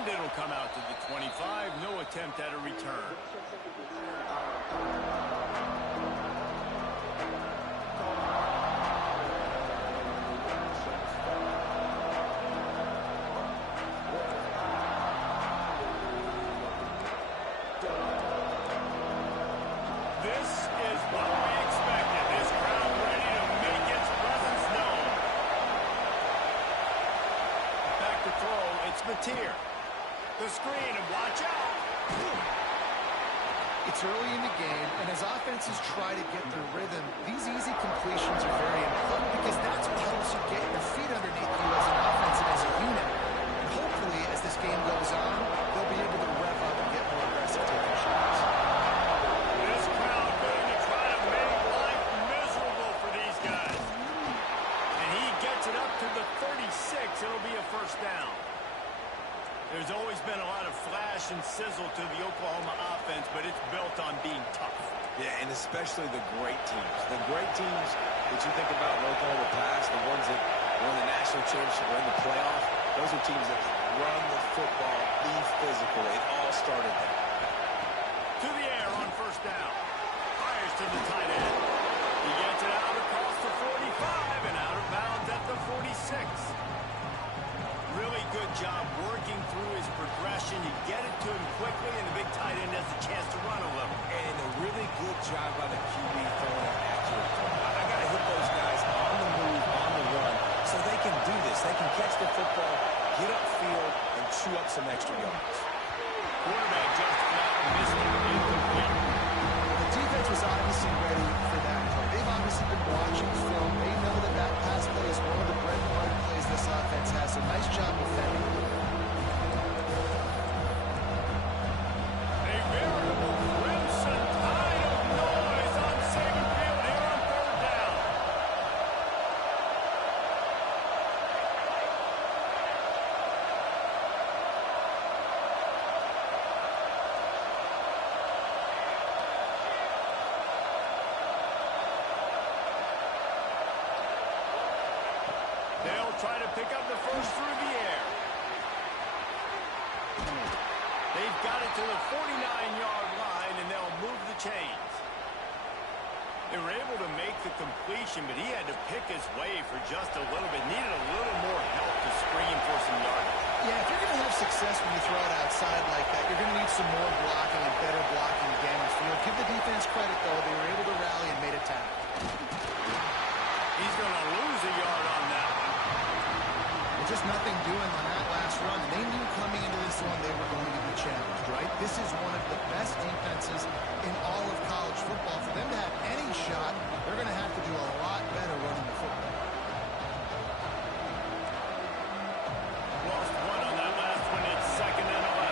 And it'll come out to the 25. No attempt at a return. This is what we expected. This crowd ready to make its presence known. Back to throw, it's Mateer. The screen, and watch out. It's early in the game, and as offenses try to get their rhythm, these easy completions are very important because that's what helps you get your feet underneath you as an offense and as a unit. And hopefully, as this game goes on, they'll be able to rev up and get more aggressive taking shots. This crowd going to try to make life miserable for these guys. And he gets it up to the 36. It'll be a first down. There's always been a lot of flash and sizzle to the Oklahoma offense, but it's built on being tough. Yeah, and especially the great teams. The great teams that you think about in Oklahoma past, the ones that won the national championship or in the playoff, those are teams that can run the football, be physical. It all started there. To the air on first down. Fires to the tight end. He gets it out across the 45 and out of bounds at the 46. Really good job working through his progression. You get it to him quickly, and the big tight end has a chance to run a little. And a really good job by the QB throwing an accurate throw. I got to hit those guys on the move, on the run, so they can do this. They can catch the football, get upfield, and chew up some extra yards. Quarterback just flat missed it. Incomplete. The defense was obviously ready for that play. They've obviously been watching film. They know that that pass play is one of the bread and butter plays this offense has. So nice job defending. A veritable crimson tide of noise on Saban Field here on third down. They'll try to pick up the first through the air. They've got it to the 49-yard line, and they'll move the chains. They were able to make the completion, but he had to pick his way for just a little bit. Needed a little more help to screen for some yardage. Yeah, if you're going to have success when you throw it outside like that, you're going to need some more blocking and better blocking downfield. Give the defense credit, though. They were able to rally and made a tackle. He's going to lose a yard on that one. Just nothing doing on that last run. They knew coming into this one they were going to be challenged, right? This is one of the best defenses in all of college football. For them to have any shot, they're going to have to do a lot better running the football. Lost one on that last one. It's 2nd and 11.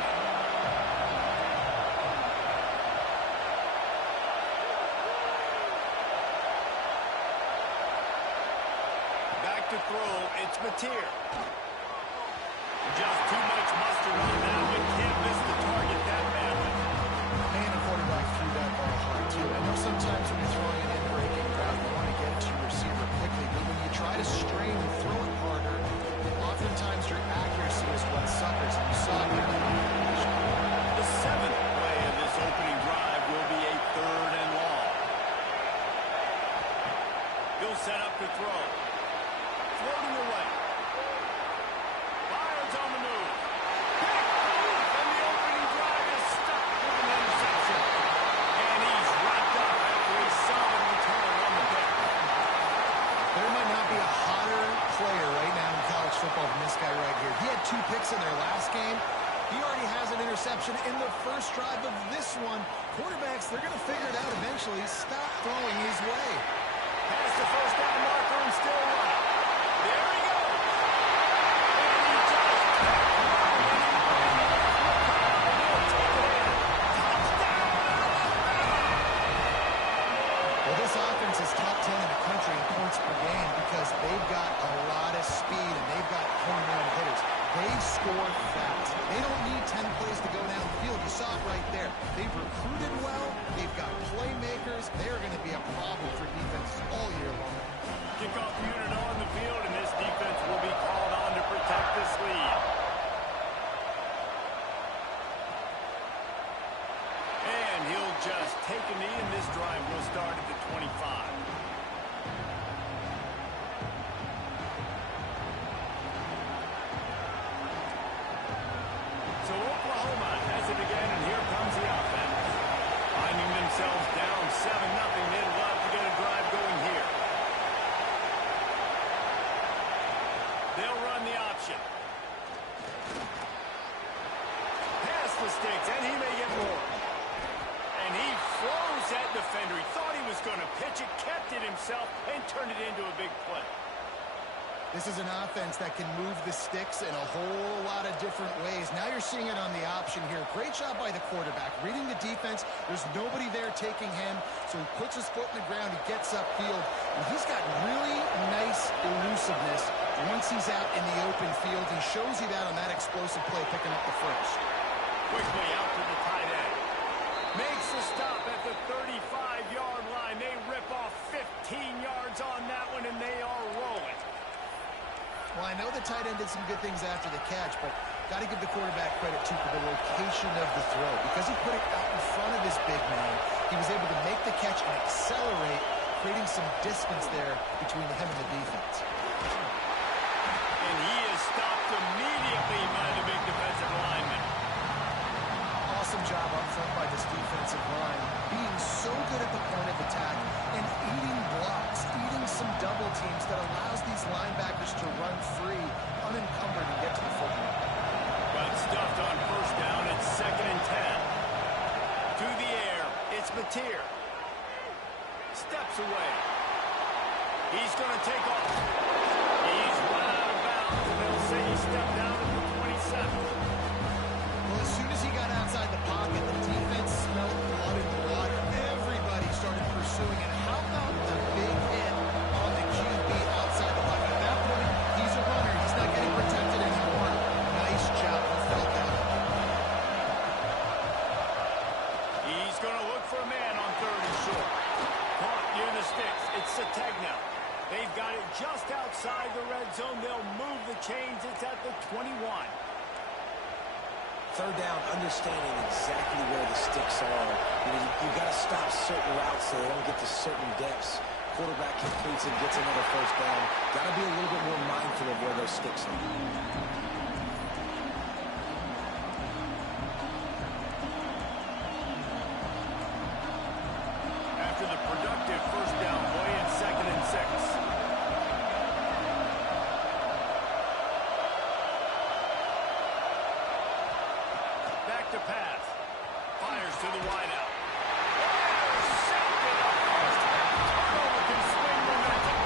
Back to throw, it's Mateer. Just too much mustard on that one. Can't miss the target that badly. And the quarterback threw that ball hard, too. I know sometimes when you're throwing an in-breaking route, you want to get it to your receiver quickly, but when you try to strain and throw it harder, oftentimes your accuracy is what suffers. And you saw it here. The 7th play of this opening drive will be a 3rd and long. He'll set up to throw. Floating away. Fires on the move. Pick off, and the opening drive is stuck with an interception. And he's wrapped up after a solid return on the pick. There might not be a hotter player right now in college football than this guy right here. He had 2 picks in their last game. He already has an interception in the first drive of this one. Quarterbacks, they're going to figure it out eventually. Stop throwing his way. Past the first down marker and still running. There he goes. And he just Well, this offense is top 10 in the country in points per game because they've got a lot of speed and they've got home run hitters. They score fast. They don't need 10 plays to go downfield. You saw it right there. They've recruited well. They've got playmakers. They're going to be a problem for defenses all year long. Kickoff unit on the field, and this defense will be called on to protect this lead. They'll run the option. Pass the sticks, and he may get more. And he froze that defender. He thought he was going to pitch it, kept it himself, and turned it into a big play. This is an offense that can move the sticks in a whole lot of different ways. Now you're seeing it on the option here. Great job by the quarterback. Reading the defense, there's nobody there taking him, so he puts his foot in the ground, he gets upfield, and he's got really nice elusiveness once he's out in the open field. He shows you that on that explosive play, picking up the first. Quickly out to the tight end. Makes the stop at the 35-yard line. They rip off 15 yards on that one, and they are rolling. Well, I know the tight end did some good things after the catch, but got to give the quarterback credit, too, for the location of the throw. Because he put it out in front of his big man, he was able to make the catch and accelerate, creating some distance there between him and the defense. And he is stopped immediately by the big defensive lineman. Awesome job up front by this defensive line, being so good at the point of attack and eating blocks, eating some double teams that allows these linebackers to run free, unencumbered, and get to the football. Got stuffed on first down. It's 2nd and 10. To the air, it's Mateer. Steps away. He's going to take off. He's run out of bounds, and they'll say he stepped down at the 27. Well, as soon as he got outside the pocket, the defense smelled blood in the water. Everybody started pursuing it. How about the big hit on the QB outside the pocket? At that point, he's a runner. He's not getting protected anymore. Nice job. He felt that. He's going to look for a man on 3rd and short. Caught near the sticks. It's Sategna. They've got it just outside the red zone. They'll move the chains. It's at the 21. 3rd down, understanding exactly where the sticks are. You got to stop certain routes so they don't get to certain depths. Quarterback completes and gets another 1st down. Got to be a little bit more mindful of where those sticks are. After the productive 1st down play, it's 2nd and 6. Back to pass. Fires to the wideout. Intercepted up first. Turnover can swing momentum.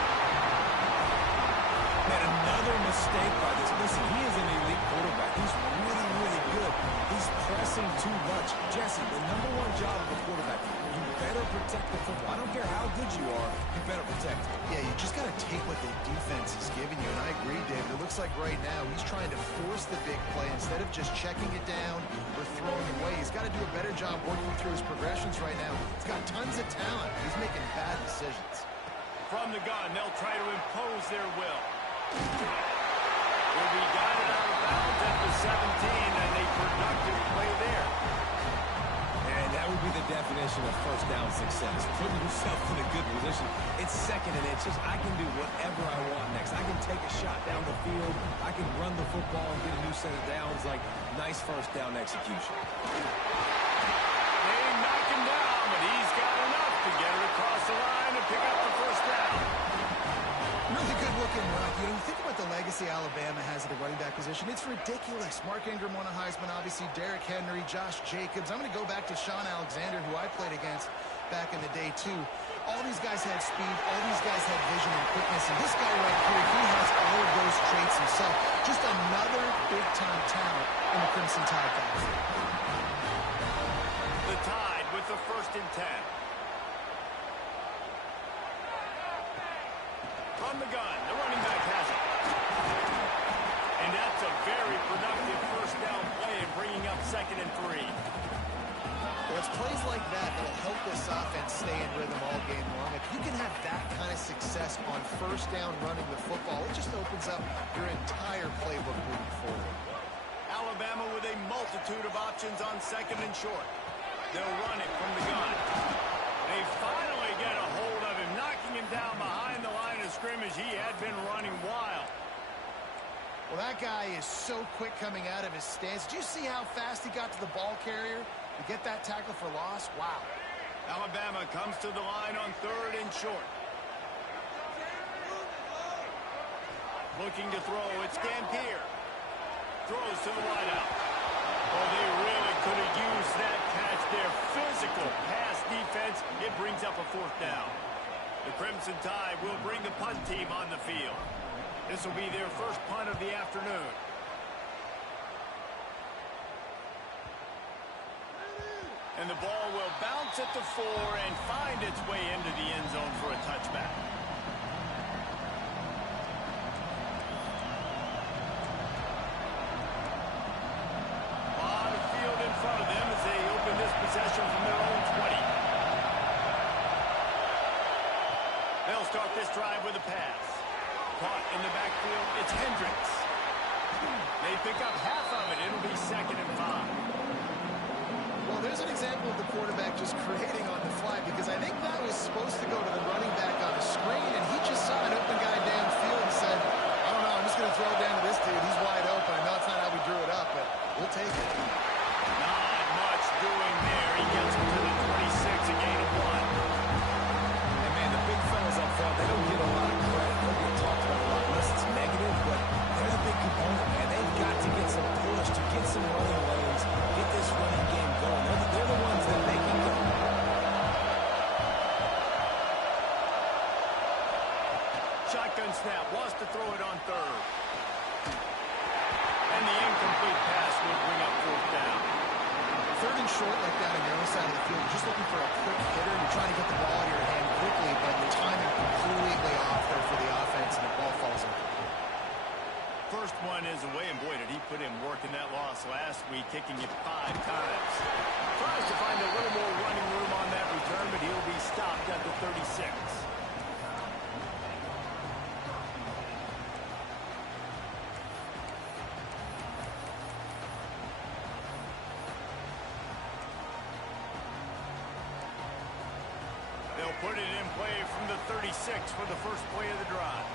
Man, another mistake by this. Listen, he is an elite quarterback. He's really, really good. He's pressing too much. Jesse, the #1 job of a quarterback, you better protect the football. I don't care how good you are, you better protect it. Yeah, you just got to take what the defense is giving you. And I agree, David. It looks like right now he's trying to force the big play instead of just checking it down or throwing away. He's got to do a better job working through his progressions right now. He's got tons of talent. He's making bad decisions. From the gun, they'll try to impose their will. Will be guided out of bounds at the 17, and a productive play there. And that would be the definition of 1st down success. Putting yourself in a good position. It's 2nd and inches. I can do whatever I want next. I can take a shot down the field. I can run the football and get a new set of downs. Like, nice 1st down execution. They knock him down, but he's got enough to get it across the line and pick up the 1st down. Really good looking run. You think about the legacy Alabama has at the running back position. It's ridiculous. Mark Ingram won a Heisman, obviously. Derrick Henry, Josh Jacobs. I'm going to go back to Sean Alexander, who I played against back in the day, too. All these guys had speed. All these guys had vision and quickness. And this guy right here, he has all of those traits himself. Just another big-time talent in the Crimson Tide backfield. The Tide with the 1st and 10. From the gun, the running back has it. And that's a very productive 1st down play, bringing up 2nd and 3. Well, it's plays like that that'll help this offense stay in rhythm all game long. If you can have that kind of success on 1st down running the football, it just opens up your entire playbook moving forward. Alabama with a multitude of options on 2nd and short. They'll run it from the gun. They finally get a hold of him, knocking him down behind the line of scrimmage. He had been running wild. Well, that guy is so quick coming out of his stance. Did you see how fast he got to the ball carrier to get that tackle for loss? Wow. Alabama comes to the line on 3rd and short. Looking to throw. It's Dampier. Throws to the wideout. Oh, they really could have used that catch there. Physical pass defense. It brings up a 4th down. The Crimson Tide will bring the punt team on the field. This will be their first punt of the afternoon. And the ball will bounce at the 4 and find its way into the end zone for a touchback. A lot of field in front of them as they open this possession from their own 20. They'll start this drive with a pass. Caught in the backfield, it's Hendricks. They pick up half of it. It'll be 2nd and 5. Well, there's an example of the quarterback just creating on the fly, because I think that was supposed to go to the running back on the screen, and he just saw an open guy downfield and said, I don't know, I'm just going to throw it down to this dude. He's wide open. I know it's not how we drew it up, but we'll take it. Not much doing there. He gets him to the 26, a gain of 1. And, man, the big fellas up front, they don't get a lot of credit. They'll get talked about a lot unless it's negative, but they're the big component, man. They've got to get some push to get some running lanes, get this running game going. They're the ones that make it go. Shotgun snap, wants to throw it on 3rd. And the incomplete pass will bring up 4th down. 3rd and short like that on your own side of the field. You're just looking for a quick hitter. You're trying to get the ball in your hand quickly, but the timing completely off there for the offense, and the ball falls incomplete. First one is away, and boy, did he put in work in that loss last week, kicking it 5 times. Tries to find a little more running room on that return, but he'll be stopped at the 36. They'll put it in play from the 36 for the first play of the drive.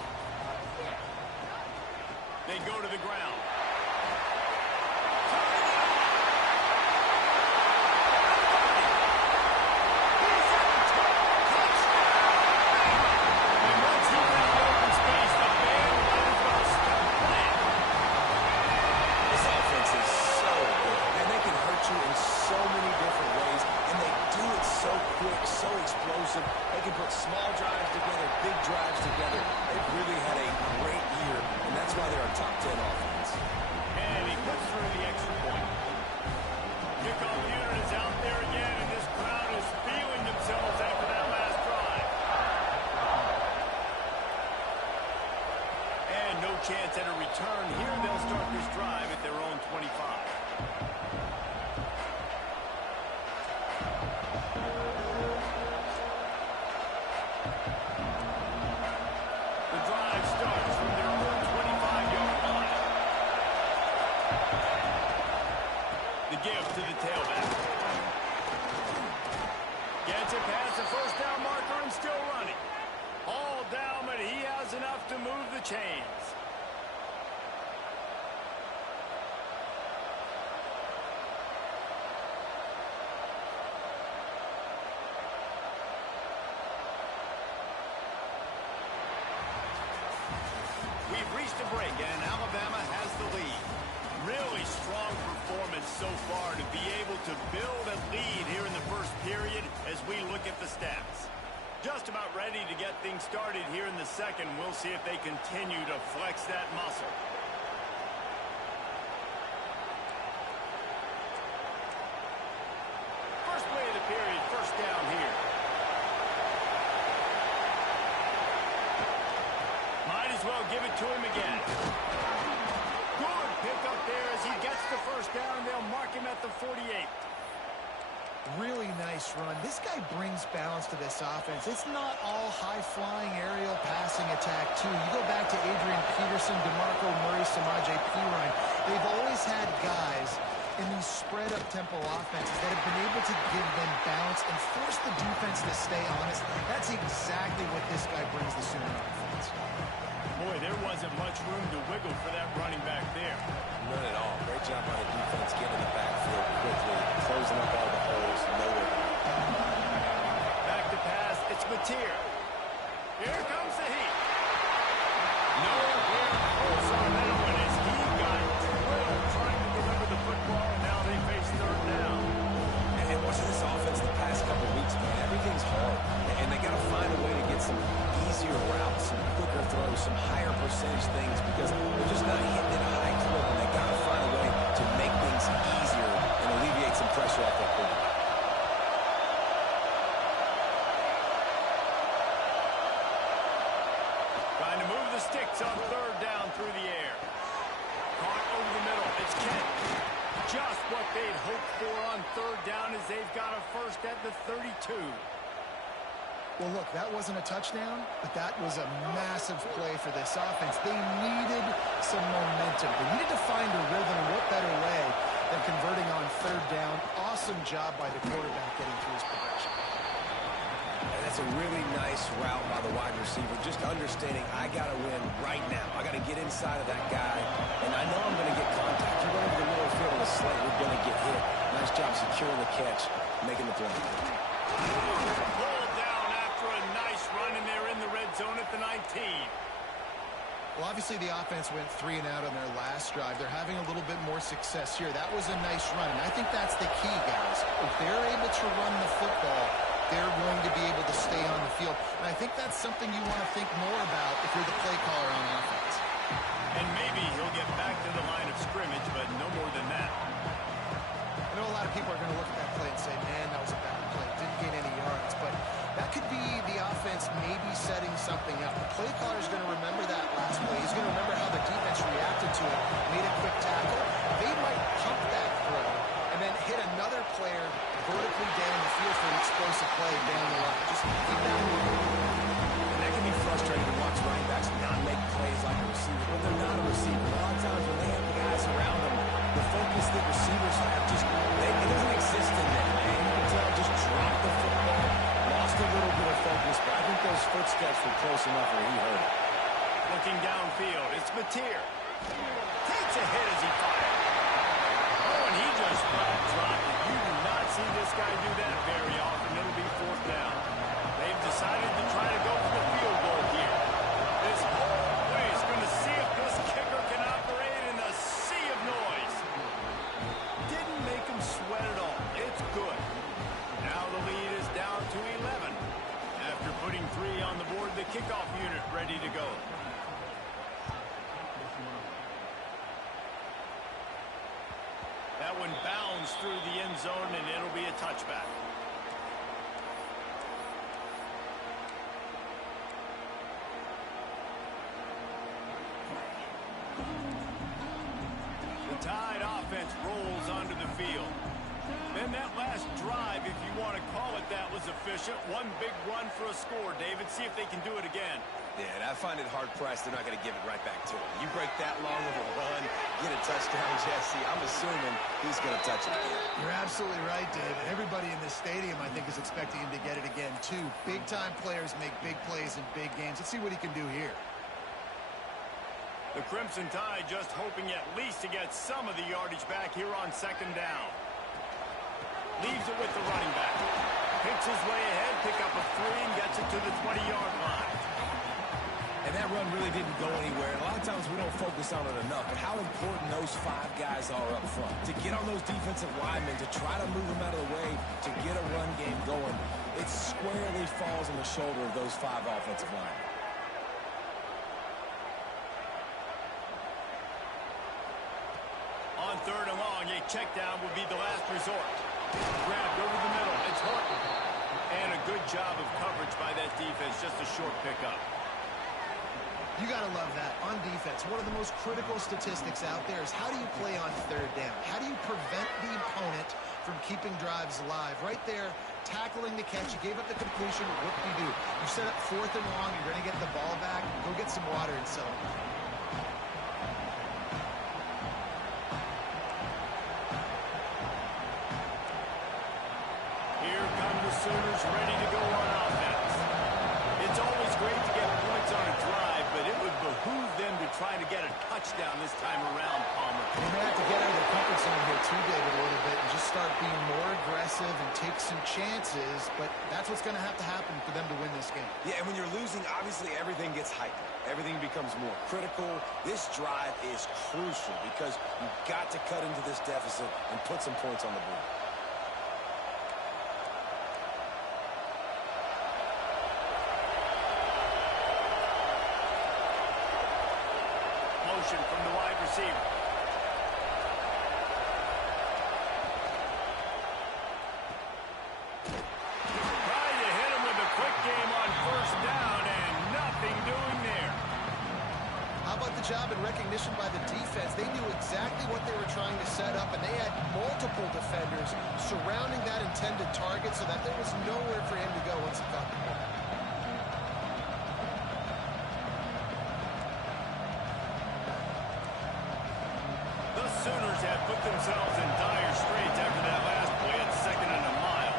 They go to the ground. And once he found open space, the man might as well stop playing. This offense is so good, and they can hurt you in so many different ways, and they do it so quick, so explosive. They can put small drives together, big drives together. They've really had a great year, and that's why they're a top 10 offense. And he puts through the extra point. Kickoff unit is out there again, and this crowd is feeling themselves after that last drive. And no chance at a return here. They'll start this drive at their own 25. The drive starts from their own 25-yard line. The give to the tailback. Gets it past the 1st down marker and still running. All down, but he has enough to move the chains. We've reached a break, and Alabama has the lead. Really strong performance so far to be able to build a lead here in the first period as we look at the stats. Just about ready to get things started here in the second. We'll see if they continue to flex that muscle. First play of the period, 1st down here. Might as well give it to him again. Good pick up there as he gets the 1st down. They'll mark him at the 48. Really nice run. This guy brings balance to this offense. It's not all high-flying aerial passing attack, too. You go back to Adrian Peterson, DeMarco Murray, Samaje Perine. They've always had guys in these spread-up tempo offenses that have been able to give them balance and force the defense to stay honest. That's exactly what this guy brings the Sooner offense. Boy, there wasn't much room to wiggle for that running back there. None at all. Great job by the defense getting in the backfield quickly, closing up all the holes, nowhere. Back to pass, it's Mateer. Here comes the heat. Nowhere hoped for on third down as they've got a first at the 32. Well, look, that wasn't a touchdown, but that was a massive play for this offense. They needed some momentum. They needed to find a rhythm, and what better way than converting on third down. Awesome job by the quarterback getting through his progression. And that's a really nice route by the wide receiver, just understanding I got to win right now. I got to get inside of that guy, and I know I'm going to get contact. You run over the middle of the field of the slate, we're going to get hit. Nice job securing the catch, making the play. Pulled down after a nice run, and they're in the red zone at the 19. Well, obviously the offense went 3 and out on their last drive. They're having a little bit more success here. That was a nice run, and I think that's the key, guys. If they're able to run the football, they're going to be able to stay on the field. And I think that's something you want to think more about if you're the play caller on offense. And maybe he'll get back to the line of scrimmage, but no more than that. I know a lot of people are going to look at that play and say, man, that was a bad play. Didn't gain any yards. But that could be the offense maybe setting something up. The play caller is going to remember that last play. He's going to remember how the defense reacted to it, made a quick tackle. They might pump that throw and then hit another player vertically down the field for an explosive play down the line. Just keep that moving. And that can be frustrating to watch running backs not make plays like a receiver, but they're not a receiver. A lot of times when they have the guys around them, the focus that receivers have it doesn't exist in them. And Manziel just dropped the football, lost a little bit of focus, but I think those footsteps were close enough where he heard it. Looking downfield, it's Mateer. Takes a hit as he fires. Oh, and he just flat dropped it. You do not see this guy do that very often. It'll be fourth down. They've decided to try to go for the field goal here. This whole way is going to see if this kicker can operate in a sea of noise. Didn't make him sweat at all. It's good. Now the lead is down to 11. After putting 3 on the board, the kickoff unit ready to go. That one bounds through the end zone, and it'll be a touchback. The Tide offense rolls onto the field. Then that last drive, if you want to call it that, was efficient. One big run for a score, David. See if they can do it again. Yeah, and I find it hard-pressed. They're not going to give it right back to him. You break that long of a run, get a touchdown, Jesse, I'm assuming he's going to touch it again. You're absolutely right, David. Everybody in this stadium, I think, is expecting him to get it again, too. Big-time players make big plays in big games. Let's see what he can do here. The Crimson Tide just hoping at least to get some of the yardage back here on second down. Leaves it with the running back. Picks his way ahead, pick up a 3, and gets it to the 20-yard line. And that run really didn't go anywhere. And a lot of times we don't focus on it enough, but how important those 5 guys are up front. To get on those defensive linemen, to try to move them out of the way, to get a run game going, it squarely falls on the shoulder of those 5 offensive linemen. On third and long, a check down would be the last resort. Grabbed over the middle. It's Horton. And a good job of coverage by that defense. Just a short pickup. You got to love that. On defense, one of the most critical statistics out there is how do you play on third down? How do you prevent the opponent from keeping drives alive? Right there, tackling the catch. You gave up the completion. What do you do? You set up fourth and long. You're going to get the ball back. Go get some water and celebrate. Here come the Sooners ready to go on offense. It's always great to get points on a drive, but it would behoove them to try to get a touchdown this time around, Palmer. They may have to get out of their comfort zone here too, David, a little bit and just start being more aggressive and take some chances, but that's what's going to happen for them to win this game. Yeah, and when you're losing, obviously everything gets hyper. Everything becomes more critical. This drive is crucial because you've got to cut into this deficit and put some points on the board. From the wide receiver. Trying to hit him with a quick game on first down, and nothing doing there. How about the job and recognition by the defense? They knew exactly what they were trying trying to set up, and they had multiple defenders surrounding that intended target so that there was nowhere for him to go once he got the ball. The Sooners have put themselves in dire straits after that last play at 2nd and a mile.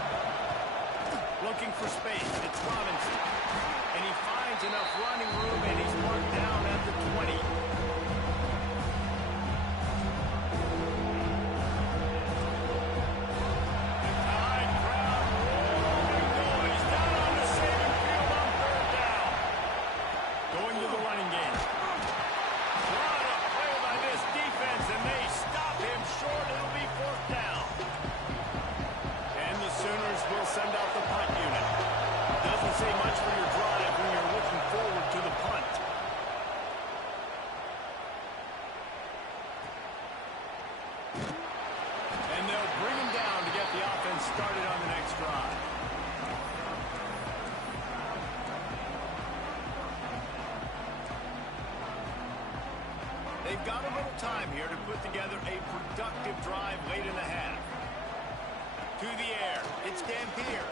Looking for space, it's Robinson. And he finds enough running room, and he's marked down at the 20. Send out the punt unit. Doesn't say much for your drive when you're looking forward to the punt. And they'll bring him down to get the offense started on the next drive. They've got a little time here to put together a productive drive late in the half. To the air, it's Dampier.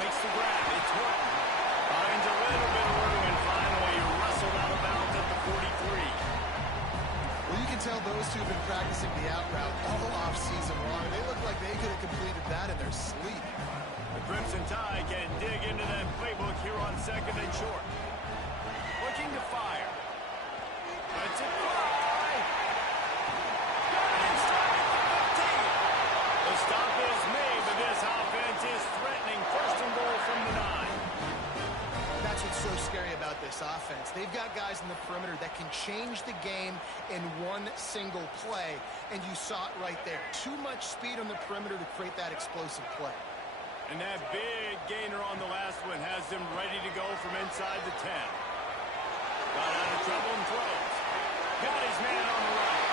Makes the grab, it's Horton. Finds a little bit of room, and finally wrestled out of bounds at the 43. Well, you can tell those two have been practicing the out route all off-season long. They look like they could have completed that in their sleep. The Crimson Tide can dig into that playbook here on 2nd and short. Looking to fire. Let's it fly. Got it inside the 15. The stop is made, but this offense is threatening. 1st and goal from the 9. That's what's so scary about this offense. They've got guys in the perimeter that can change the game in one single play, and you saw it right there. Too much speed on the perimeter to create that explosive play. And that big gainer on the last one has them ready to go from inside the 10. Got out of trouble and throws. Got his man on the right.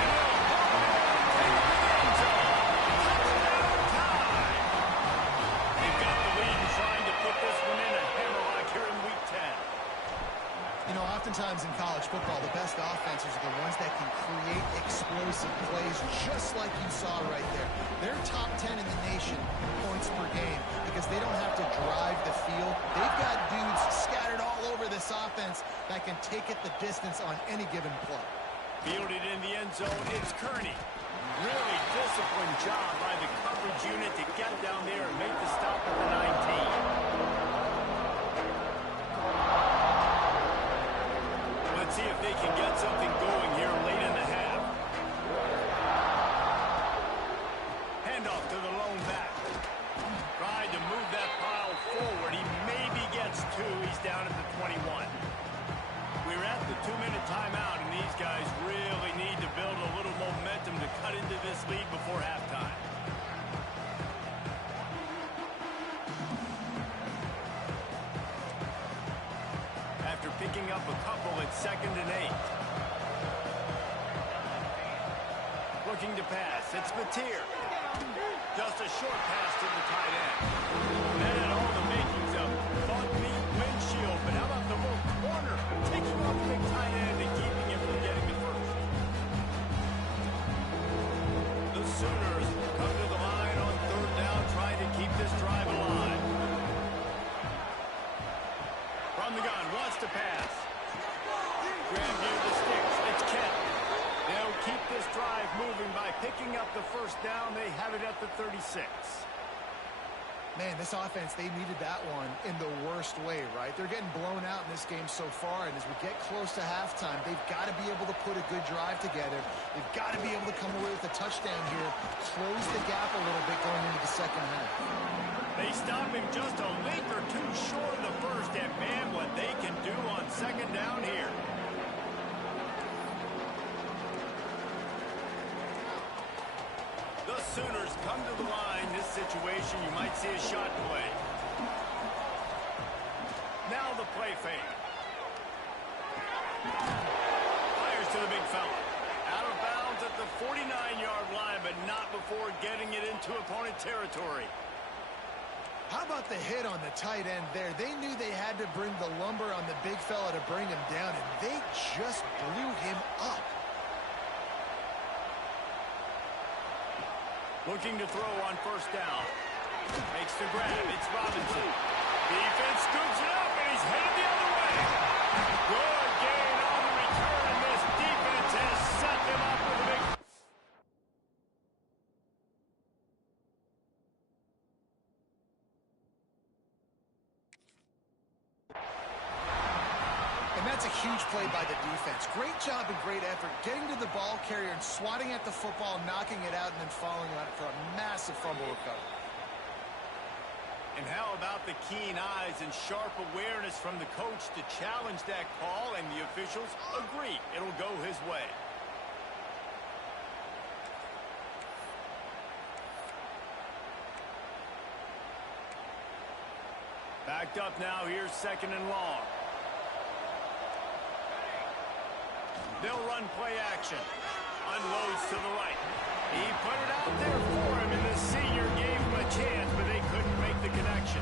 And he'll pop it into the end zone. Touchdown time. They've got the lead and trying to put this one in a hammerlock here in Week 10. You know, oftentimes in college football, the best offenses are the ones that can create explosive plays, just like you saw right there. They're top 10 in the nation points per game because they don't have to drive the field. They've got dudes scattered all over this offense that can take it the distance on any given play. Fielded in the end zone, it's Kearney. Really disciplined job by the coverage unit to get down there and make the stop at the 19. Let's see if they can get something going here late in the half. Handoff to the lone back. Tried to move that pile forward. He maybe gets 2. He's down at the 21. We're at the 2-minute timeout, and these guys really need to build a little momentum to cut into this lead before halftime. After picking up a couple at 2nd and 8. Looking to pass. It's Mateer. Just a short pass to the tight end. That had all the makings of bumpy windshield. But how about the little corner? Taking off the big tight end and keeping him from getting the first. The Sooners come to the line on 3rd down, trying to keep this drive alive. From the gun, wants to pass. Grab near the sticks. It's Kent. They'll keep this drive moving by picking up the 1st down. They have it at the 36. Man, this offense, they needed that one in the worst way, right? They're getting blown out in this game so far, and as we get close to halftime, they've got to be able to put a good drive together. They've got to be able to come away with a touchdown here, close the gap a little bit going into the 2nd half. They stop him just a leap or two short of the first, and man, what they can do on 2nd down here. The Sooners come to the line. This situation, you might see a shot play. Now the play fake. Fires to the big fella. Out of bounds at the 49-yard line, but not before getting it into opponent territory. How about the hit on the tight end there? They knew they had to bring the lumber on the big fella to bring him down, and they just blew him up. Looking to throw on first down. Makes the grab. It's Robinson. Defense scoops it up, and he's headed the other way. Good gain on the return, and this defense has set them up with a big... And that's a huge play by the defense. Great job and great effort getting to the ball carrier and swatting at the football, knocking it out, and then following on it for a massive fumble recovery. And how about the keen eyes and sharp awareness from the coach to challenge that call, and the officials agree it'll go his way. Backed up now, here's second and long. They'll run play action. Unloads to the right. He put it out there for him, and the senior gave him a chance, but they couldn't make the connection.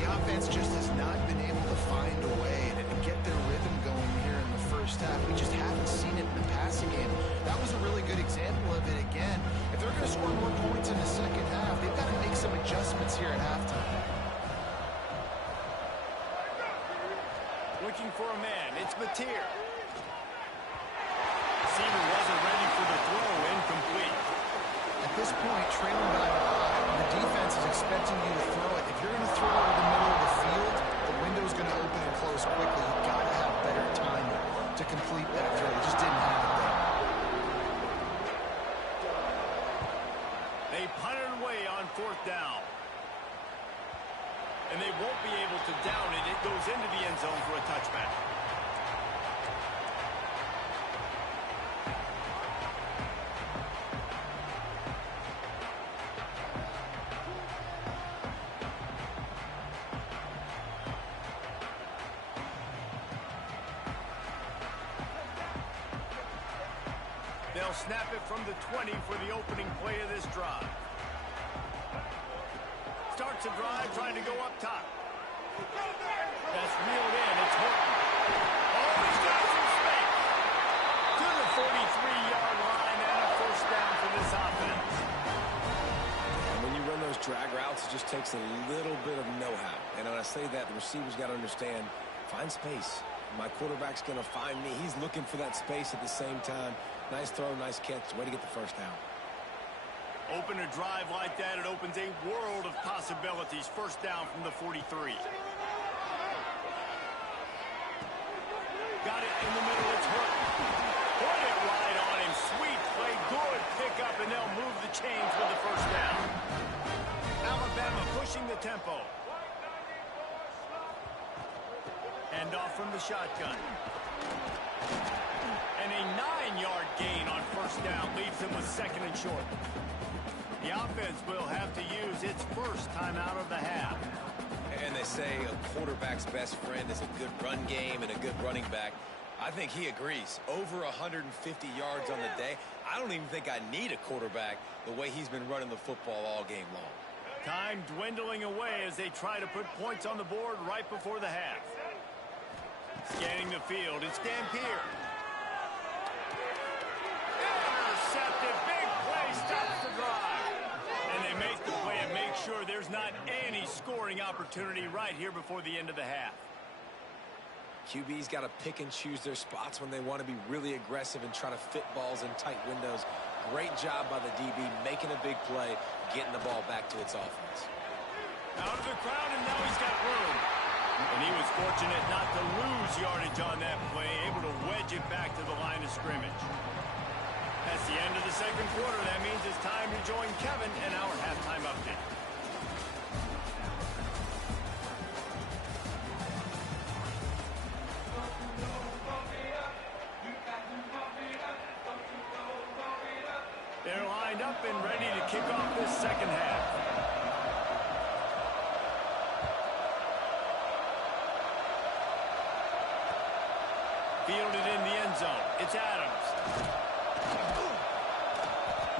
The offense just has not been able to find a way to get their rhythm going here in the first half. We just haven't seen it in the passing game. That was a really good example of it again. If they're going to score more points in the second half, they've got to make some adjustments here at halftime. Looking for a man. It's Mateer. Receiver wasn't ready for the throw. Incomplete. At this point, trailing by a lot, the defense is expecting you to throw it. If you're going to throw it in the middle of the field, the window's going to open and close quickly. You've got to have better timing to complete that throw. They just didn't have it there. They punted away on fourth down. And they won't be able to down it. It goes into the end zone for a touchback. They'll snap it from the 20 for the opening play of this drive. Starts a drive trying to go up top. That's reeled in. It's Horton. Oh, he's got some space. To the 43-yard line and a first down for this offense. And when you run those drag routes, it just takes a little bit of know-how. And when I say that, the receiver's got to understand, find space. My quarterback's going to find me. He's looking for that space at the same time. Nice throw, nice catch. Way to get the first down. Open a drive like that, it opens a world of possibilities. First down from the 43. Got it in the middle, it's Horton. Put it right on him. Sweet play, good pickup, and they'll move the chains with the first down. Alabama pushing the tempo. Hand off from the shotgun. And a 9-yard gain on first down leaves him with second and short. The offense will have to use its first time out of the half. And they say a quarterback's best friend is a good run game and a good running back. I think he agrees. Over 150 yards on the day. I don't even think I need a quarterback the way he's been running the football all game long. Time dwindling away as they try to put points on the board right before the half. Scanning the field, it's Dampier. Intercepted, big play, stops the drive. And they make the play and make sure there's not any scoring opportunity right here before the end of the half. QB's got to pick and choose their spots when they want to be really aggressive and try to fit balls in tight windows. Great job by the DB, making a big play, getting the ball back to its offense. Out of the crowd, and now he's got room. And he was fortunate not to lose yardage on that play, able to wedge it back to the line of scrimmage. That's the end of the second quarter. That means it's time to join Kevin in our halftime update. They're lined up and ready to kick off this second half. Fielded in the end zone. It's Adams.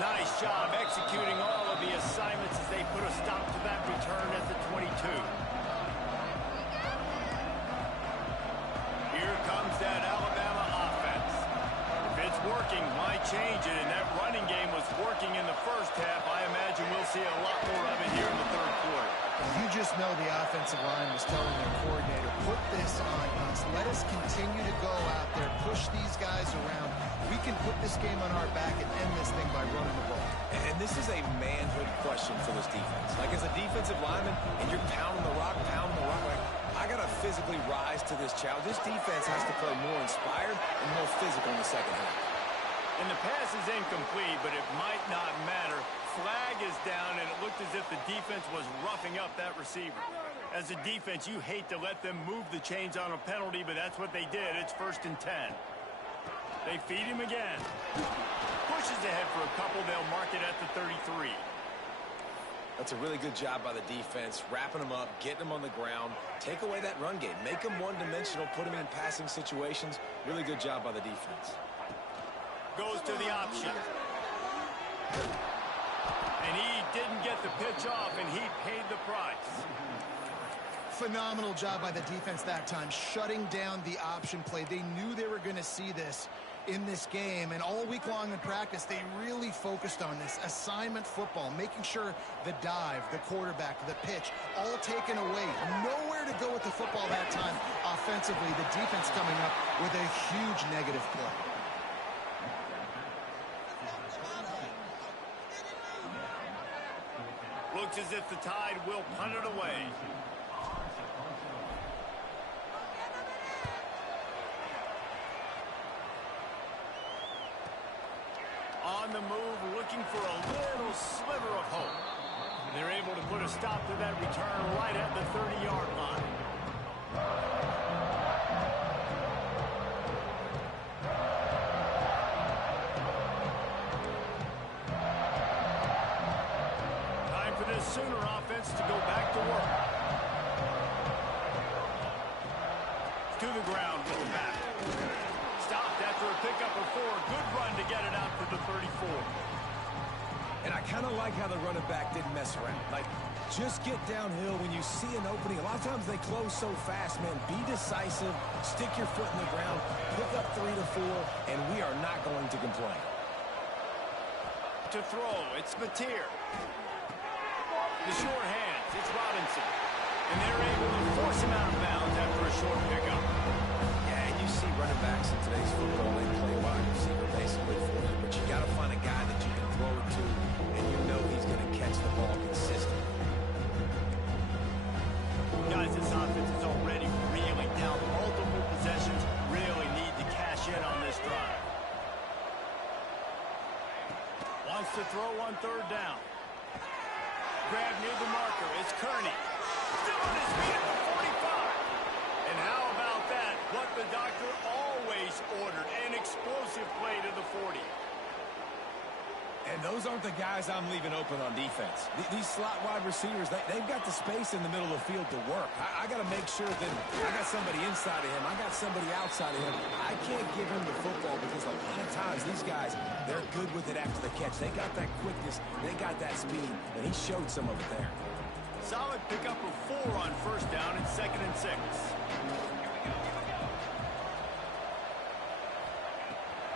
Nice job executing all of the assignments as they put a stop to that return at the 22. Here comes that Alabama offense. If it's working. Why change it? And that running game was working in the first half. I imagine we'll see a lot more of it here in the third quarter. You just know the offensive line was telling their coordinator, put this on us. Let us continue to go out there, push these guys around. We can put this game on our back and end this thing by running the ball. And this is a manhood question for this defense. Like, as a defensive lineman, and you're pounding the rock, like, I got to physically rise to this challenge. This defense has to play more inspired and more physical in the second half. And the pass is incomplete, but it might not matter. Flag is down, and it looked as if the defense was roughing up that receiver. As a defense, you hate to let them move the chains on a penalty, but that's what they did. It's 1st and 10. They feed him again. Pushes ahead for a couple. They'll mark it at the 33. That's a really good job by the defense, wrapping them up, getting them on the ground, take away that run game, make them one-dimensional, put them in passing situations. Really good job by the defense. Goes to the option. And he didn't get the pitch off, and he paid the price. Phenomenal job by the defense that time, shutting down the option play. They knew they were going to see this in this game, and all week long in practice, they really focused on this assignment football, making sure the dive, the quarterback, the pitch, all taken away. Nowhere to go with the football that time offensively. The defense coming up with a huge negative play. Looks as if the Tide will punt it away. On the move, looking for a little sliver of hope. They're able to put a stop to that return right at the 30-yard line. Time for this Sooner offense to go back to work. To the ground, going back. Stopped after a pickup of 4. Good run to get it out to the 34. And I kind of like how the running back didn't mess around. Like, just get downhill when you see an opening. A lot of times they close so fast, man. Be decisive, stick your foot in the ground, pick up 3 to 4, and we are not going to complain. To throw, it's Mateer. The short hands, it's Robinson. And they're able to force him out of bounds after a short pickup. Yeah, and you see running backs in today's football, they play wide receiver basically for you, but you got to find a guy that you can throw it to, and you know he's going to catch the ball consistently. Guys, this offense is already reeling down multiple possessions. Really need to cash in on this drive. Wants to throw on 3rd down. Grab near the marker. It's Kearney. Still on his feet at the 45. And how about that? What the doctor always ordered. An explosive play to the 40. And those aren't the guys I'm leaving open on defense. These slot wide receivers, they've got the space in the middle of the field to work. I got to make sure that I got somebody inside of him. I got somebody outside of him. I can't give him the football because a lot of times these guys, they're good with it after the catch. They got that quickness. They got that speed. And he showed some of it there. Solid pickup of 4 on 1st down and 2nd and 6.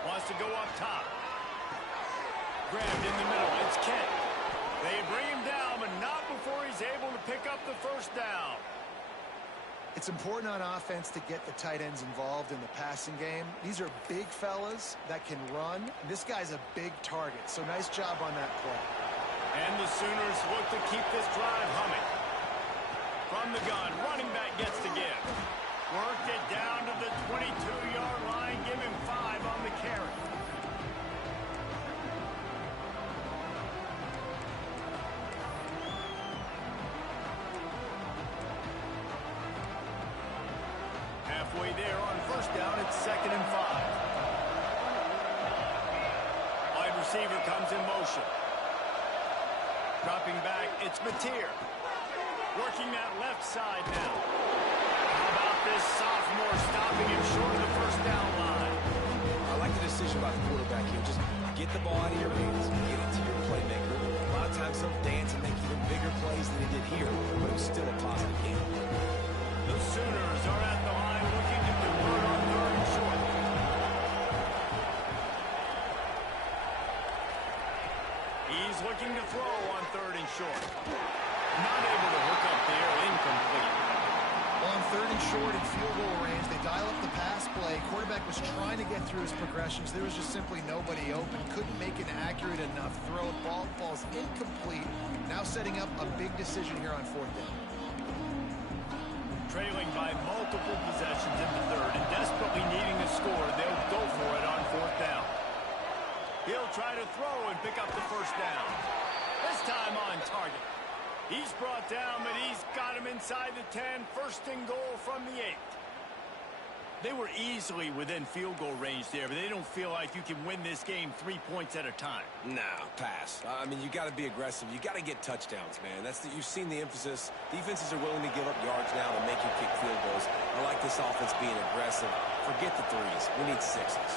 Wants to go up top. Grabbed in the middle. It's Kent. They bring him down, but not before he's able to pick up the 1st down. It's important on offense to get the tight ends involved in the passing game. These are big fellas that can run. This guy's a big target, so nice job on that play. And the Sooners look to keep this drive humming. From the gun, running back gets to give. Worked it down to the 22-yard line. Give him 5 on the carry. Halfway there on 1st down, it's 2nd and 5. Wide receiver comes in motion. Dropping back, it's Mateer. Working that left side now. How about this sophomore stopping him short of the 1st down line? I like the decision by the quarterback here. Just get the ball out of your hands, get it to your playmaker. A lot of times he'll dance and make even bigger plays than he did here, but it was still a positive game. The Sooners are at the line looking to convert on 3rd and short. looking to throw on 3rd and short. Not able to hook up there, incomplete. On 3rd and short in field goal range, they dial up the pass play. Quarterback was trying to get through his progressions. There was just simply nobody open. Couldn't make an accurate enough throw. Ball falls incomplete. Now setting up a big decision here on 4th down. Trailing by multiple possessions in the 3rd and desperately needing a score, they'll go for it on 4th down. He'll try to throw and pick up the 1st down. This time on target. He's brought down, but he's got him inside the 10. 1st and goal from the 8. They were easily within field goal range there, but they don't feel like you can win this game 3 points at a time. Nah, pass. I mean, you got to be aggressive. You got to get touchdowns, man. You've seen the emphasis. Defenses are willing to give up yards now to make you kick field goals. I like this offense being aggressive. Forget the 3s. We need 6s.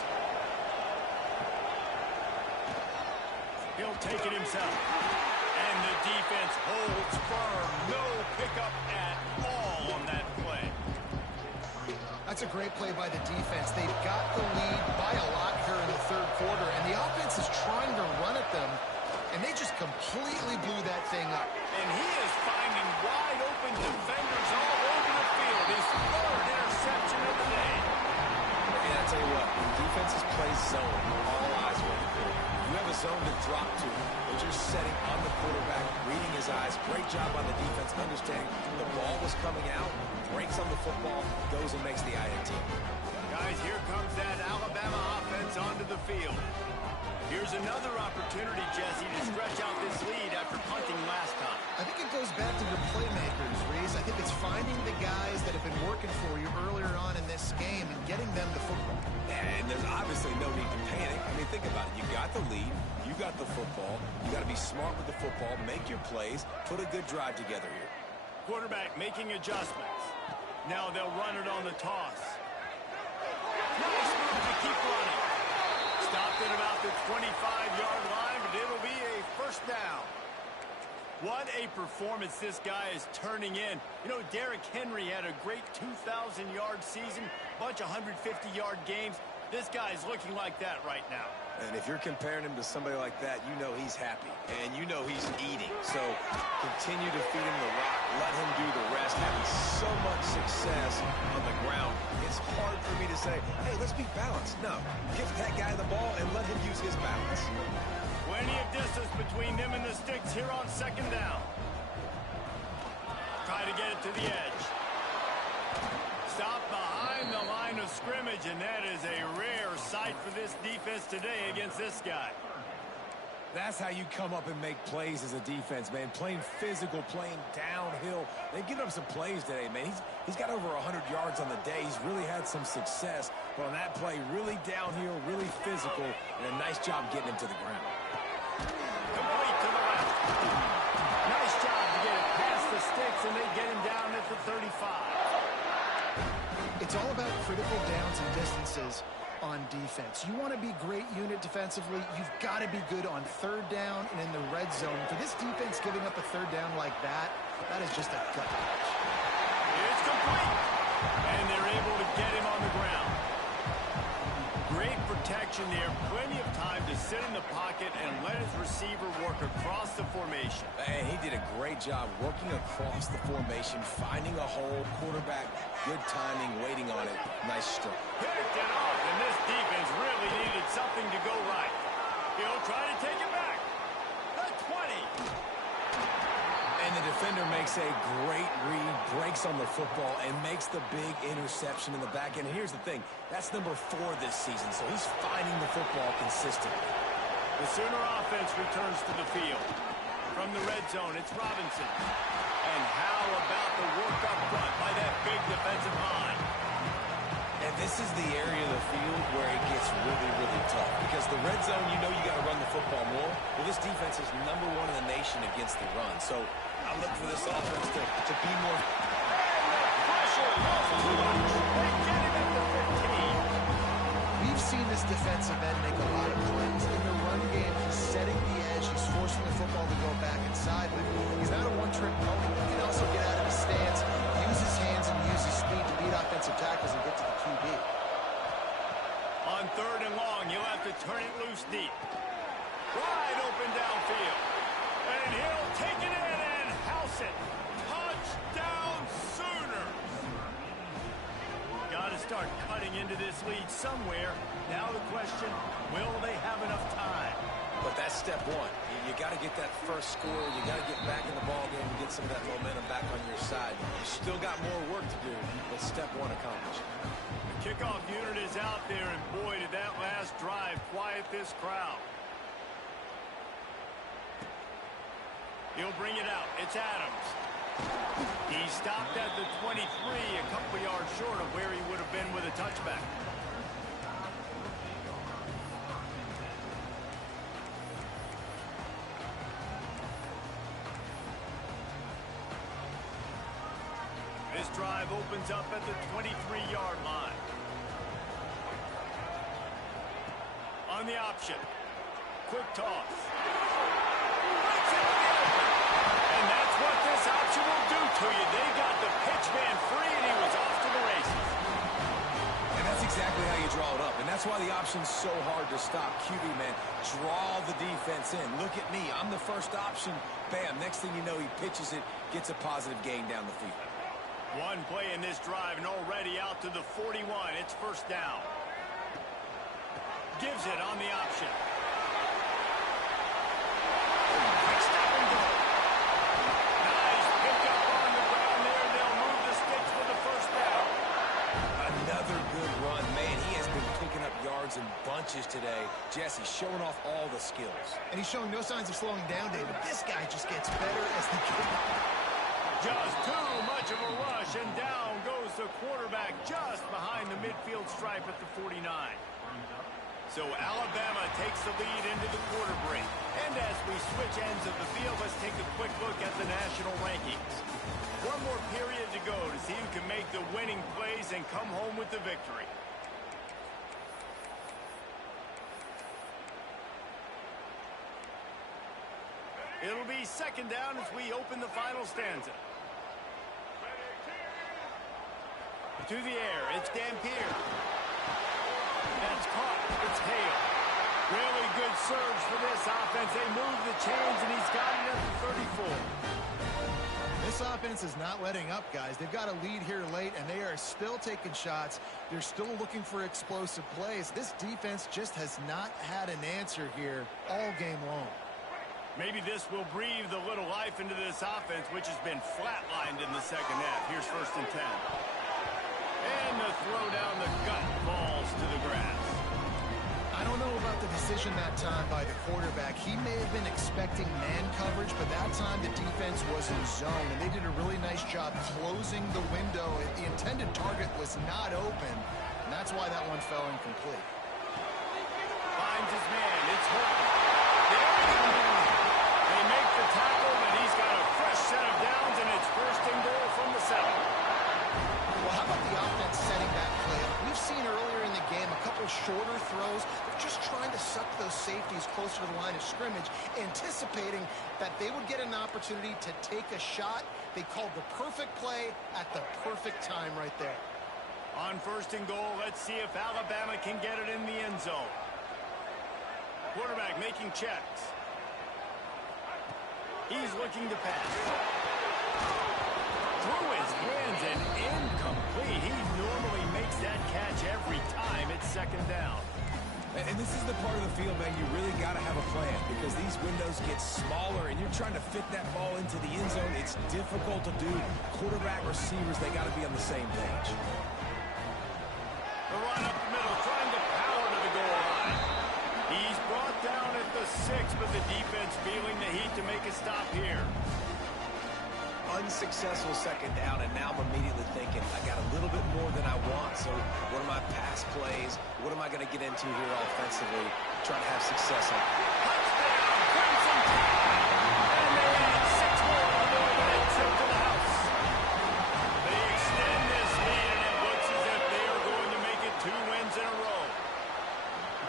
He'll take it himself. And the defense holds firm. No pickup at all on that play. That's a great play by the defense. They've got the lead by a lot here in the 3rd quarter, and the offense is trying to run at them, and they just completely blew that thing up. And he is finding wide open defenders all over the field. His 3rd interception of the day. And I tell you what, when defenses play zone, all eyes are on the quarterback. You have a zone to drop to, but you're setting on the quarterback, reading his eyes. Great job on the defense, understanding the ball was coming out, breaks on the football, goes and makes the INT. Guys, here comes that Alabama offense onto the field. Here's another opportunity, Jesse, to stretch out this lead after punting last time. I think it goes back to your playmakers, Reese. I think it's finding the guys that have been working for you earlier on in this game and getting them the football. And there's obviously no need to panic. I mean, think about it. You got the lead. You got the football. You got to be smart with the football. Make your plays. Put a good drive together here. Quarterback making adjustments. Now they'll run it on the toss. Nice move to keep running. Stopped at about the 25-yard line, but it'll be a 1st down. What a performance this guy is turning in. You know, Derrick Henry had a great 2,000-yard season, bunch of 150-yard games. This guy's looking like that right now. And if you're comparing him to somebody like that, you know he's happy. And you know he's eating. So continue to feed him the rock. Let him do the rest. Having so much success on the ground, it's hard for me to say, hey, let's be balanced. No, give that guy the ball and let him use his balance. Plenty of distance between them and the sticks here on 2nd down. Try to get it to the edge. Stop behind the line of scrimmage, and that is a rare sight for this defense today against this guy. That's how you come up and make plays as a defense, man. Playing physical, playing downhill. They've given up some plays today, man. He's got over 100 yards on the day. He's really had some success. But on that play, really downhill, really physical, and a nice job getting him to the ground. Complete to the left. Nice job to get it past the sticks, and they get him down at the 35. It's all about critical downs and distances on defense. You want to be great unit defensively, you've got to be good on 3rd down and in the red zone. For this defense giving up a 3rd down like that, that is just a gut punch. It's complete. And they're able to get him on the ground. Great protection there. Plenty of time to sit in the pocket and let his receiver work across the formation. And he did a great job working across the formation, finding a hole, quarterback, good timing, waiting on it. Nice stroke. Picked it off, and this defense really needed something to go right. He'll try to take it back. The 20. And the defender makes a great read, breaks on the football, and makes the big interception in the back end. Here's the thing. That's number 4 this season, so he's finding the football consistently. The Sooner offense returns to the field. From the red zone, it's Robinson. And how about the work up front by that big defensive line? And this is the area of the field where it gets really, really tough. Because the red zone, you know you got to run the football more. Well, this defense is #1 in the nation against the run. So I look for this offense to be more. Pressure. They get him at the 15. We've seen this defensive end make a lot of plays. In the run game, he's setting the edge. He's forcing the football to go back inside. But he's not a one-trick pony. He can also get out of his stance, use his hands, and use his speed to beat offensive tackles and get to the QB. On 3rd and long, you'll have to turn it loose deep. Wide open downfield. And he'll take it in and house it. Touchdown Sooner. Got to start cutting into this lead somewhere. Now the question, will they have enough time? But that's step one. You got to get that first score. You got to get back in the ball game and get some of that momentum back on your side. You still got more work to do, but step one accomplished. The kickoff unit is out there, and boy, did that last drive quiet this crowd. He'll bring it out. It's Adams. He stopped at the 23, a couple yards short of where he would have been with a touchback. This drive opens up at the 23-yard line. On the option. Quick toss. And that's what this option will do to you. They got the pitch man free, and he was off to the races. And that's exactly how you draw it up. And that's why the option's so hard to stop. QB, man, draw the defense in. Look at me. I'm the first option. Bam. Next thing you know, he pitches it, gets a positive gain down the field. One play in this drive and already out to the 41. It's first down. Gives it on the option. Quick stop and go. Nice pick up on the ground there. They'll move the sticks for the first down. Another good run. Man, he has been picking up yards in bunches today. Jesse showing off all the skills. And he's showing no signs of slowing down, David. This guy just gets better as the game. Just too much of a rush, and down goes the quarterback just behind the midfield stripe at the 49. So Alabama takes the lead into the quarter break. And as we switch ends of the field, let's take a quick look at the national rankings. One more period to go to see who can make the winning plays and come home with the victory. It'll be second down as we open the final stanza. To the air, it's Dampier. That's caught. It's Hale. Really good surge for this offense. They move the chains, and he's got it at the 34. This offense is not letting up, guys. They've got a lead here late, and they are still taking shots. They're still looking for explosive plays. This defense just has not had an answer here all game long. Maybe this will breathe a little life into this offense, which has been flatlined in the second half. Here's first and 10. And the throw down the gut falls to the grass. I don't know about the decision that time by the quarterback. He may have been expecting man coverage, but that time the defense was in zone, and they did a really nice job closing the window. The intended target was not open, and that's why that one fell incomplete. Finds his man. It's Hook. There he goes. They make the tackle, and he's got a fresh set of downs, and it's first and goal from the 7. Well, how about the offense setting that play up? We've seen earlier in the game a couple shorter throws. They're just trying to suck those safeties closer to the line of scrimmage, anticipating that they would get an opportunity to take a shot. They called the perfect play at the perfect time right there. On first and goal, let's see if Alabama can get it in the end zone. Quarterback making checks. He's looking to pass. Through his hands and incomplete. He normally makes that catch every time. It's second down. And this is the part of the field, man, you really got to have a plan because these windows get smaller and you're trying to fit that ball into the end zone. It's difficult to do. Quarterback, receivers, they got to be on the same page. The run up the middle, trying to power to the goal line. He's brought down at the 6, but the defense feeling the heat to make a stop here. Unsuccessful second down, and now I'm immediately thinking, I got a little bit more than I want, so what are my pass plays? What am I going to get into here offensively? Try to have success. Touchdown, Crimson Tide! And they add 6 more on the way to the house. They extend this lead, and it looks as if they are going to make it 2 wins in a row.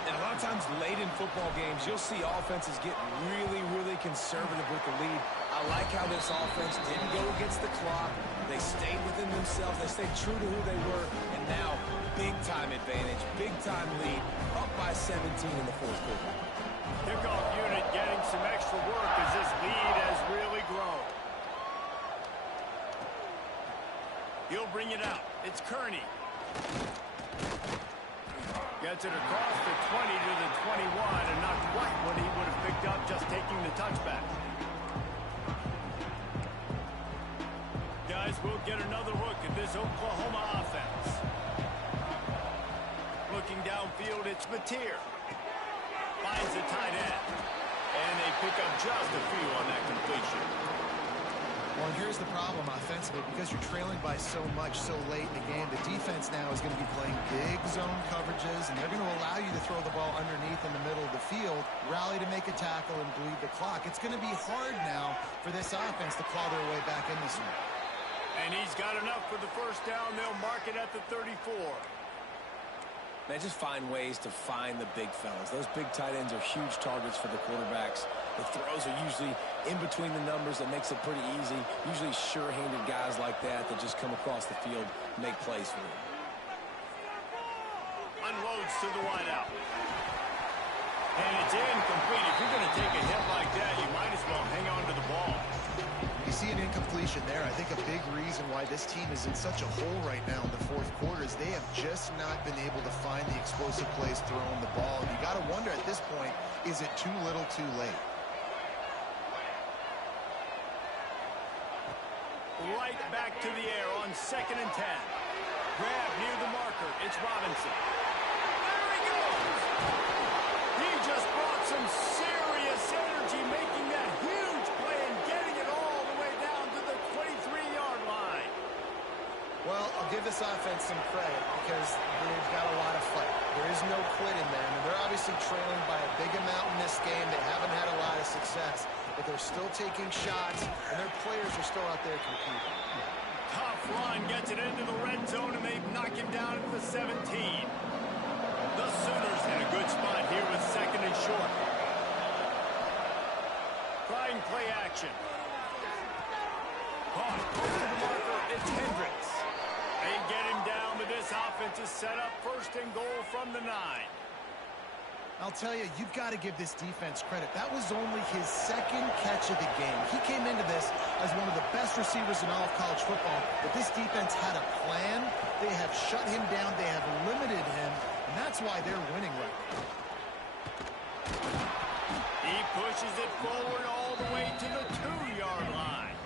And a lot of times late in football games, you'll see offenses get really, really conservative with the lead. I like how this offense didn't go against the clock. They stayed within themselves. They stayed true to who they were. And now, big-time advantage, big-time lead, up by 17 in the fourth quarter. Kickoff unit getting some extra work as this lead has really grown. He'll bring it out. It's Kearney. Gets it across the 20 to the 21, and not quite what he would have picked up just taking the touchback. Guys, we'll get another look at this Oklahoma offense. Looking downfield, it's Mateer. Finds the tight end. And they pick up just a few on that completion. Well, here's the problem offensively. Because you're trailing by so much so late in the game, the defense now is going to be playing big zone coverages, and they're going to allow you to throw the ball underneath in the middle of the field, rally to make a tackle, and bleed the clock. It's going to be hard now for this offense to claw their way back in this one. And he's got enough for the first down. They'll mark it at the 34. Man, just find ways to find the big fellas. Those big tight ends are huge targets for the quarterbacks. The throws are usually in between the numbers. That makes it pretty easy. Usually sure-handed guys like that just come across the field and make plays for them. Unloads to the wideout. And it's incomplete. If you're going to take a hit like that, you might as well hang on to the ball. You see an incompletion there. I think a big reason why this team is in such a hole right now in the fourth quarter is they have just not been able to find the explosive plays throwing the ball. And you got to wonder at this point, is it too little too late? Right back to the air on 2nd and 10. Grab near the marker. It's Robinson. There he goes. He just brought some serious energy, making that huge play and getting it all the way down to the 23-yard line. Well, I'll give this offense some credit because they've got a lot of fight. There is no quit in them, and they're obviously trailing by a big amount in this game. They haven't had a lot of success, but they're still taking shots, and their players are still out there competing. Tough run gets it into the red zone, and they knock him down at the 17. The Sooners in a good spot here with 2nd and short. Trying play action. Caught over the marker. It's Hendricks. They get him down, but this offense is set up 1st and goal from the 9. I'll tell you, you've got to give this defense credit. That was only his 2nd catch of the game. He came into this as one of the best receivers in all of college football, but this defense had a plan. They have shut him down. They have limited him, and that's why they're winning right now. He pushes it forward all the way to the 2-yard line.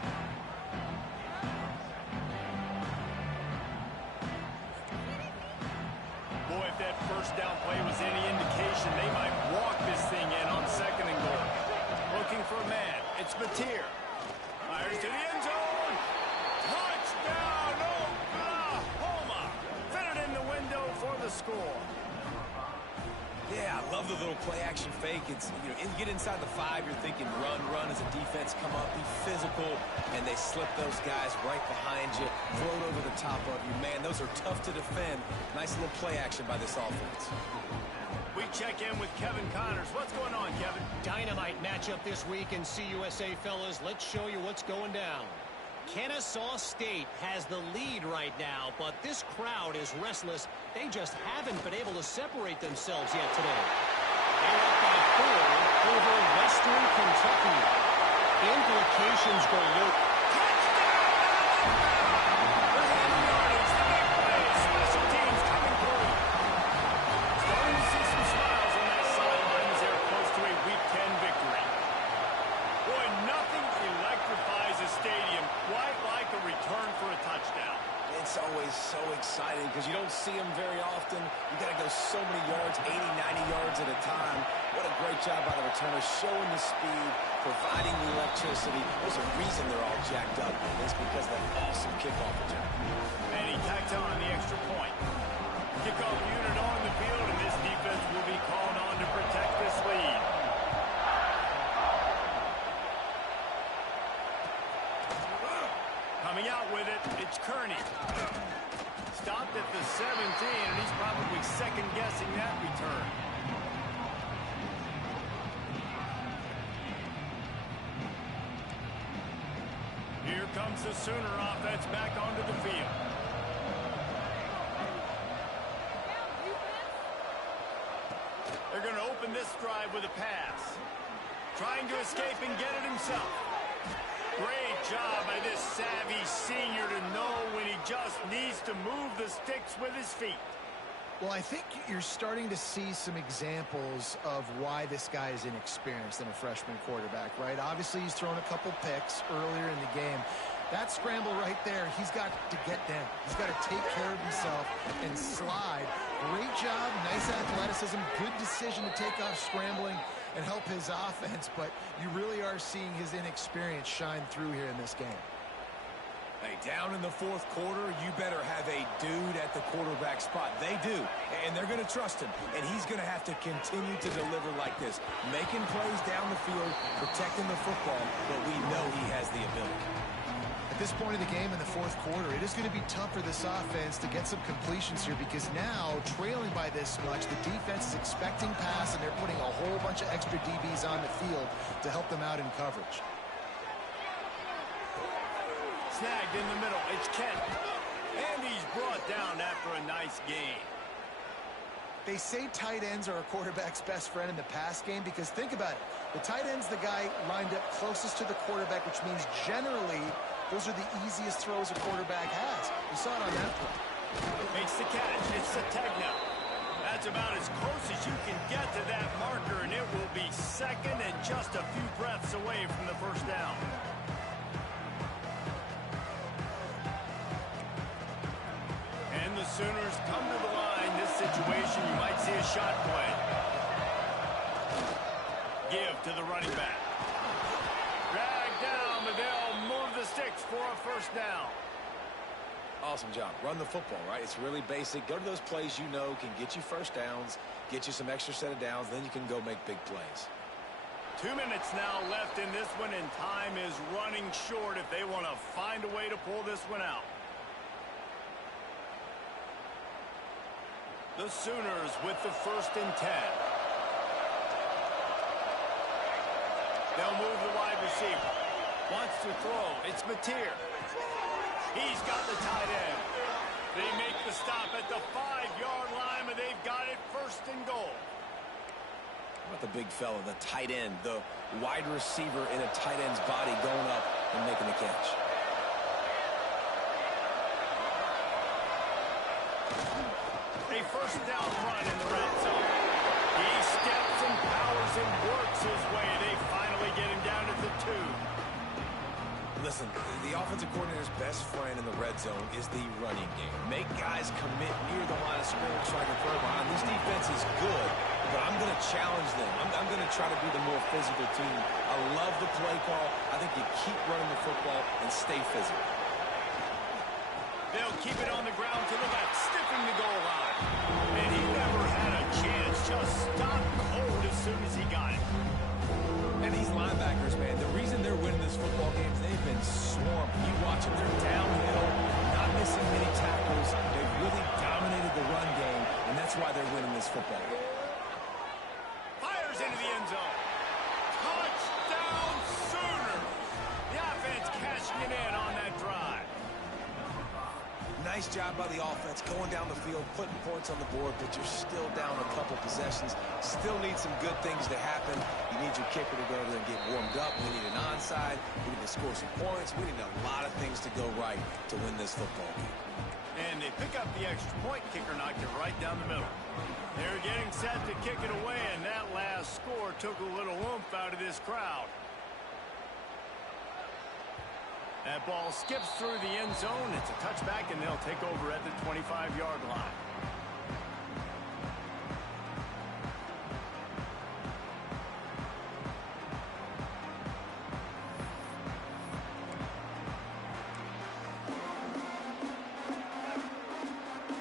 Boy, if that first down play was any indication, they might walk this thing in on 2nd and goal. Looking for a man. It's Mateer. Fires to the end zone. Touchdown, Oklahoma. Fit it in the window for the score. Yeah, I love the little play-action fake. It's, you get inside the 5, you're thinking run as a defense, come up, be physical, and they slip those guys right behind you, float over the top of you. Man, those are tough to defend. Nice little play action by this offense. We check in with Kevin Connors. What's going on, Kevin? Dynamite matchup this week in CUSA, fellas. Let's show you what's going down. Kennesaw State has the lead right now, but this crowd is restless. They just haven't been able to separate themselves yet today. They're up by 4 over Western Kentucky. Implications go look. It's always so exciting because you don't see them very often. You got to go so many yards, 80, 90 yards at a time. What a great job by the returners, showing the speed, providing the electricity. There's a reason they're all jacked up. It's because of that awesome kickoff return. And he tacked on the extra point. Kickoff unit on the field, and this defense will be called on to protect this lead. Coming out with it, it's Kearney. Stopped at the 17, and he's probably second-guessing that return. Here comes the Sooner offense back onto the field. They're going to open open this drive with a pass. Trying to escape and get it himself. Great job by this savvy senior to know when he just needs to move the sticks with his feet. Well, I think you're starting to see some examples of why this guy is inexperienced in a freshman quarterback, right? Obviously, he's thrown a couple picks earlier in the game. That scramble right there, he's got to get down. He's got to take care of himself and slide. Great job, nice athleticism, good decision to take off scrambling and help his offense, but you really are seeing his inexperience shine through here in this game. Hey, down in the fourth quarter, you better have a dude at the quarterback spot. They do, and they're going to trust him, and he's going to have to continue to deliver like this, making plays down the field, protecting the football, but we know he has the ability. At this point of the game in the fourth quarter, it is going to be tough for this offense to get some completions here because now, trailing by this much, the defense is expecting pass, and they're putting a whole bunch of extra DBs on the field to help them out in coverage. Snagged in the middle. It's Kent. And he's brought down after a nice gain. They say tight ends are a quarterback's best friend in the pass game because think about it. The tight end's the guy lined up closest to the quarterback, which means generally those are the easiest throws a quarterback has. You saw it on that play. Makes the catch. It's Sategna. That's about as close as you can get to that marker, and it will be second and just a few breaths away from the first down. And the Sooners come to the line. This situation, you might see a shot play. Give to the running back. Drag down, but they'll move the sticks for a first down. Awesome job. Run the football, right? It's really basic. Go to those plays you know can get you first downs, get you some extra set of downs, then you can go make big plays. 2 minutes now left in this one, and time is running short if they want to find a way to pull this one out. The Sooners with the 1st and 10. They'll move the wide receiver. Wants to throw. It's Mateer. He's got the tight end. They make the stop at the 5-yard line, but they've got it 1st and goal. How about the big fella, the tight end, the wide receiver in a tight end's body going up and making the catch. A first down run in the red zone. He steps and powers and works his way. They finally get him down at the 2. Listen, the offensive coordinator's best friend in the red zone is the running game. Make guys commit near the line of scrimmage so I can throw behind. This defense is good, but I'm going to challenge them. I'm going to try to be the more physical team. I love the play call. I think you keep running the football and stay physical. They'll keep it on the ground to the left, stiffing the goal line. And he never had a chance, just stopped cold as soon as he got it. And these linebackers, man, the reason they're winning this football game is they've been swarmed. You watch them, they're downhill, not missing many tackles. They've really dominated the run game, and that's why they're winning this football game. Fires into the end zone. Touchdown Sooners! The offense cashing it in on that drive. Nice job by the offense going down the field, putting points on the board, but you're still down a couple possessions. Still need some good things to happen. You need your kicker to go over there and get warmed up. We need an onside. We need to score some points. We need a lot of things to go right to win this football game. And they pick up the extra point. Kicker knocked it right down the middle. They're getting set to kick it away, and that last score took a little oomph out of this crowd. That ball skips through the end zone. It's a touchback, and they'll take over at the 25-yard line.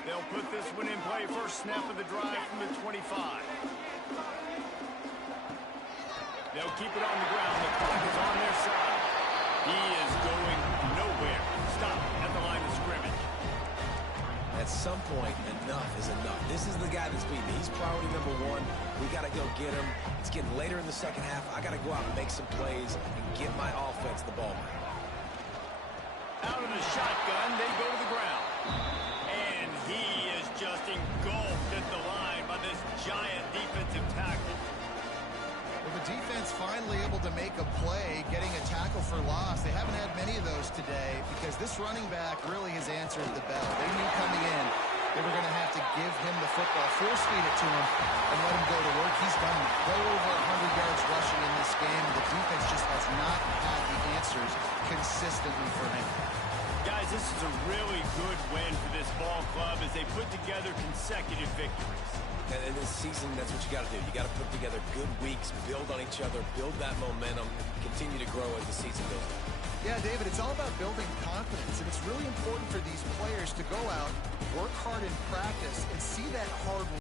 They'll put this one in play. First snap of the drive from the 25. They'll keep it on the ground. The clock is on their side. He is going nowhere. Stop at the line of scrimmage. At some point, enough is enough. This is the guy that's beating me. He's priority number 1. We got to go get him. It's getting later in the second half. I got to go out and make some plays and get my offense the ball back. Out of the shotgun, they go to the ground. And he is just engulfed at the line by this giant defensive tackle. defense finally able to make a play, getting a tackle for loss. They haven't had many of those today because this running back really has answered the bell. They knew coming in they were going to have to give him the football, force feed it to him, and let him go to work. He's done it. Well over 100 yards rushing in this game. The defense just has not had the answers consistently for him. Guys, this is a really good win for this ball club as they put together consecutive victories. And in this season, that's what you got to do. You got to put together good weeks, build on each other, build that momentum, continue to grow as the season goes on. Yeah, David, it's all about building confidence, and it's really important for these players to go out, work hard in practice, and see that hard